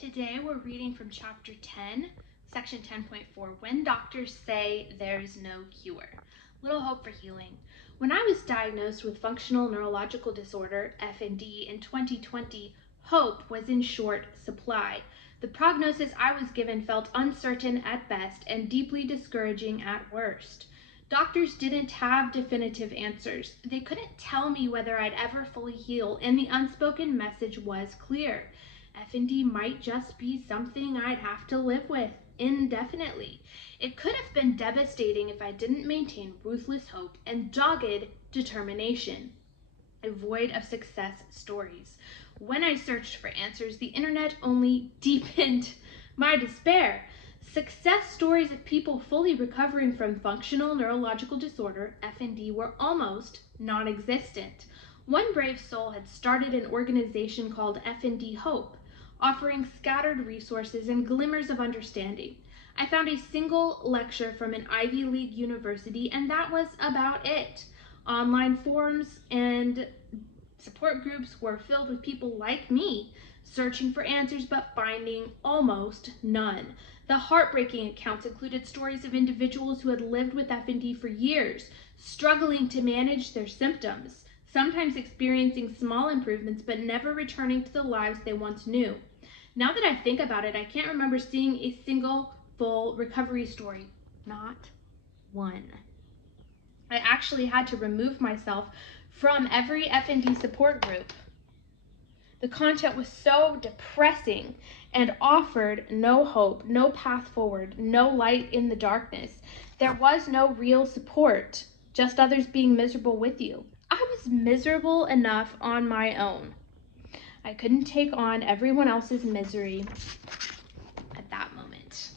Today we're reading from chapter 10, section 10.4, When Doctors Say There's No Cure. Little hope for healing. When I was diagnosed with functional neurological disorder, FND, in 2020, hope was in short supply. The prognosis I was given felt uncertain at best and deeply discouraging at worst. Doctors didn't have definitive answers. They couldn't tell me whether I'd ever fully heal, and the unspoken message was clear. FND might just be something I'd have to live with indefinitely. It could have been devastating if I didn't maintain ruthless hope and dogged determination. A void of success stories. When I searched for answers, the internet only deepened my despair. Success stories of people fully recovering from functional neurological disorder, FND, were almost non-existent. One brave soul had started an organization called FND Hope, offering scattered resources and glimmers of understanding. I found a single lecture from an Ivy League university, and that was about it. Online forums and support groups were filled with people like me, searching for answers but finding almost none. The heartbreaking accounts included stories of individuals who had lived with FND for years, struggling to manage their symptoms, sometimes experiencing small improvements but never returning to the lives they once knew. Now that I think about it, I can't remember seeing a single full recovery story. Not one. I actually had to remove myself from every FND support group. The content was so depressing and offered no hope, no path forward, no light in the darkness. There was no real support, just others being miserable with you. I was miserable enough on my own. I couldn't take on everyone else's misery at that moment.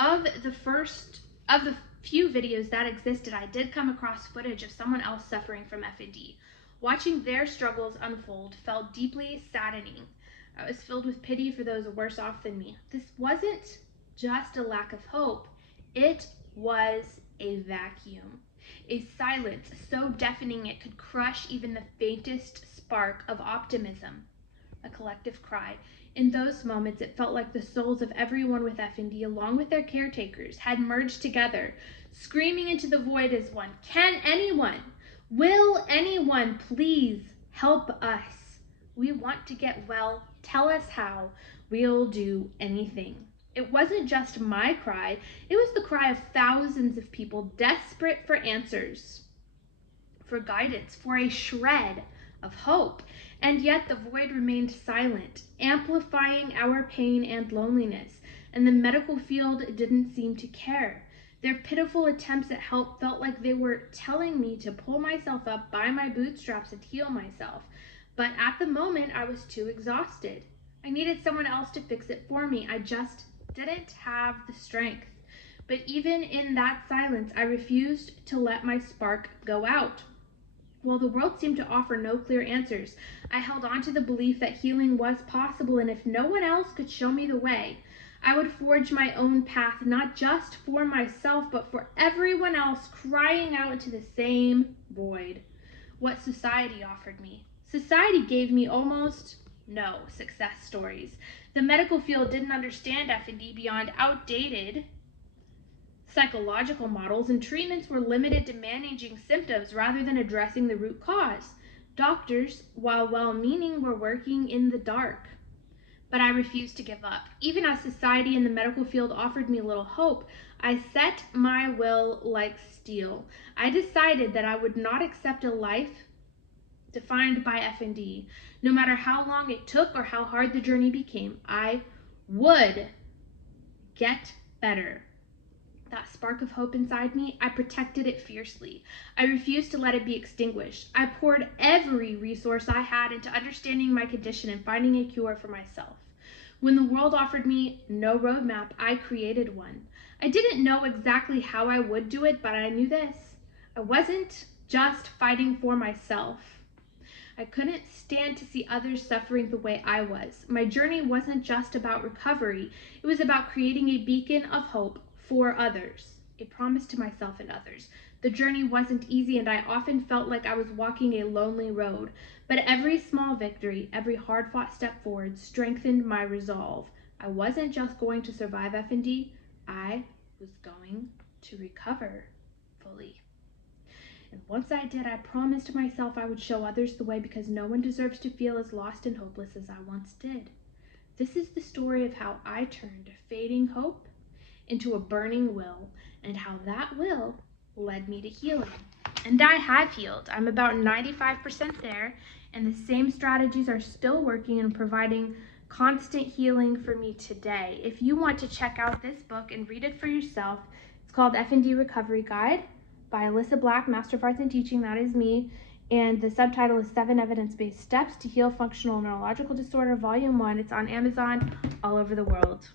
Of the few videos that existed, I did come across footage of someone else suffering from FND. Watching their struggles unfold felt deeply saddening. I was filled with pity for those worse off than me. This wasn't just a lack of hope, it was a vacuum. A silence so deafening it could crush even the faintest spark of optimism. A collective cry. In those moments, it felt like the souls of everyone with FND, along with their caretakers, had merged together, screaming into the void as one. Can anyone, will anyone please help us? We want to get well. Tell us how. We'll do anything. It wasn't just my cry, it was the cry of thousands of people desperate for answers, for guidance, for a shred of hope. And yet the void remained silent, amplifying our pain and loneliness, and the medical field didn't seem to care. Their pitiful attempts at help felt like they were telling me to pull myself up by my bootstraps and heal myself. But at the moment, I was too exhausted. I needed someone else to fix it for me. I just didn't have the strength. But even in that silence, I refused to let my spark go out. While the world seemed to offer no clear answers, I held on to the belief that healing was possible, and if no one else could show me the way, I would forge my own path, not just for myself, but for everyone else crying out into the same void. What society offered me. Society gave me almost no success stories. The medical field didn't understand FND beyond outdated psychological models, and treatments were limited to managing symptoms rather than addressing the root cause. Doctors, while well-meaning, were working in the dark. But I refused to give up. Even as society and the medical field offered me little hope, I set my will like steel. I decided that I would not accept a life defined by FND. No matter how long it took or how hard the journey became, I would get better. That spark of hope inside me, I protected it fiercely. I refused to let it be extinguished. I poured every resource I had into understanding my condition and finding a cure for myself. When the world offered me no roadmap, I created one. I didn't know exactly how I would do it, but I knew this. I wasn't just fighting for myself. I couldn't stand to see others suffering the way I was. My journey wasn't just about recovery. It was about creating a beacon of hope for others, a promise to myself and others. The journey wasn't easy, and I often felt like I was walking a lonely road. But every small victory, every hard-fought step forward strengthened my resolve. I wasn't just going to survive FND, I was going to recover fully. And once I did, I promised myself I would show others the way, because no one deserves to feel as lost and hopeless as I once did. This is the story of how I turned fading hope into a burning will, and how that will led me to healing. And I have healed. I'm about 95% there, and the same strategies are still working and providing constant healing for me today. If you want to check out this book and read it for yourself, it's called FND Recovery Guide by Alyssa Black, Master of Arts in Teaching, that is me, and the subtitle is 7 Evidence-Based Steps to Heal Functional Neurological Disorder, Volume 1. It's on Amazon all over the world.